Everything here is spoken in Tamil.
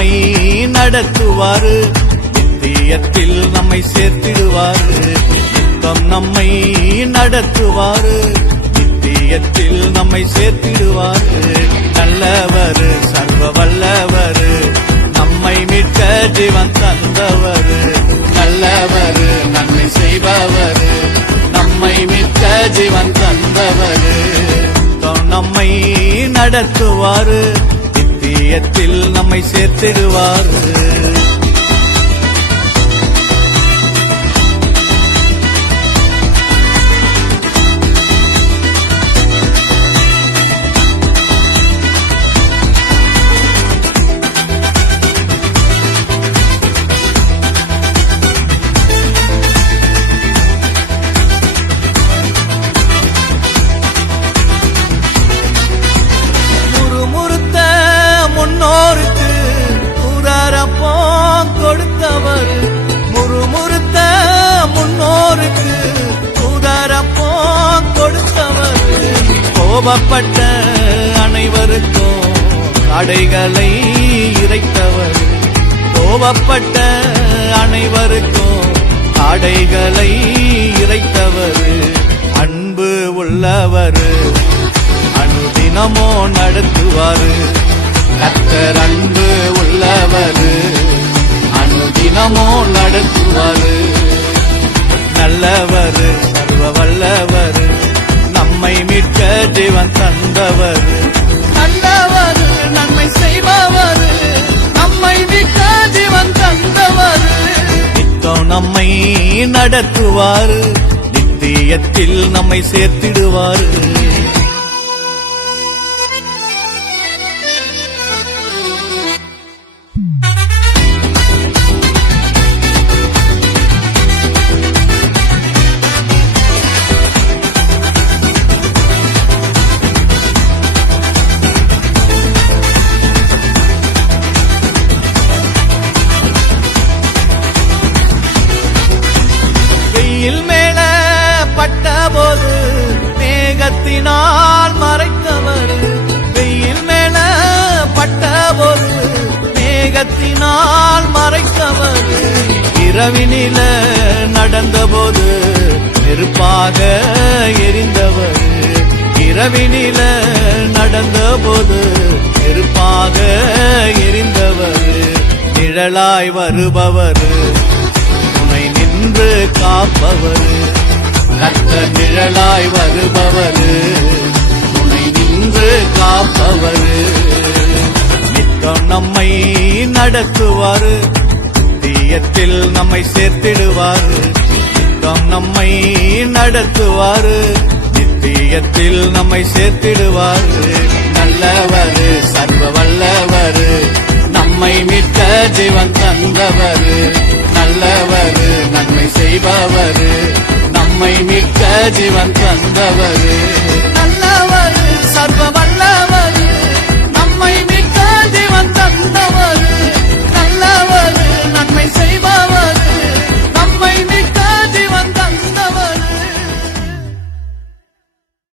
நம்மை நடத்துவாரு. நித்தியத்தில் நம்மை சேர்த்திடுவாரு. நித்தம் நம்மை நடத்துவாரு. நித்தியத்தில் நம்மை சேர்த்திடுவாரு. நல்லவரு சர்வ வல்லவரு நம்மை மீட்க ஜீவன் தந்தவரு. நல்லவரு நன்மை செய்பவரு. நம்மை மீட்க ஜீவன் தந்தவரு. நம்மை நடத்துவாரு. நித்தியத்தில் நம்மை சேர்த்திடுவார். கோபப்பட்ட அனைவருக்கும் தடைகளை இறைத்தவர். கோபப்பட்ட அனைவருக்கும் தடைகளை இறைத்தவர். அன்பு உள்ளவர். அனுதினமோ நடத்துவார். கத்தர் அன்பு உள்ளவர். அனுதினமோ நடத்துவார். நல்லவர். நடத்துவார். நித்தியத்தில் நம்மை சேர்த்திடுவார். போது மேகத்தினால் மறைத்தவர். வெயில் மேல பட்ட போது மேகத்தினால் மறைத்தவர். இரவினில நடந்தபோது நெருப்பாக எரிந்தவர். இரவினில நடந்தபோது நெருப்பாக எரிந்தவர். நிழலாய் வருபவர். துணை நின்று காப்பவர். ரத்த நிழலாய் வருபவர். துணை நின்று காப்பவர். நித்தம் நம்மை நடத்துவாரு. தீயத்தில் நம்மை சேர்த்திடுவாரு. நித்தம் நம்மை நடத்துவாரு. நித்தியத்தில் நம்மை சேர்த்திடுவாரு. நல்லவரு சர்வ வல்லவரு நம்மை மிக்க ஜீவன் தந்தவரு. நல்லவரு நன்மை செய்பவரு. நம்மை மீட்க ஜீவன் தந்தவரே.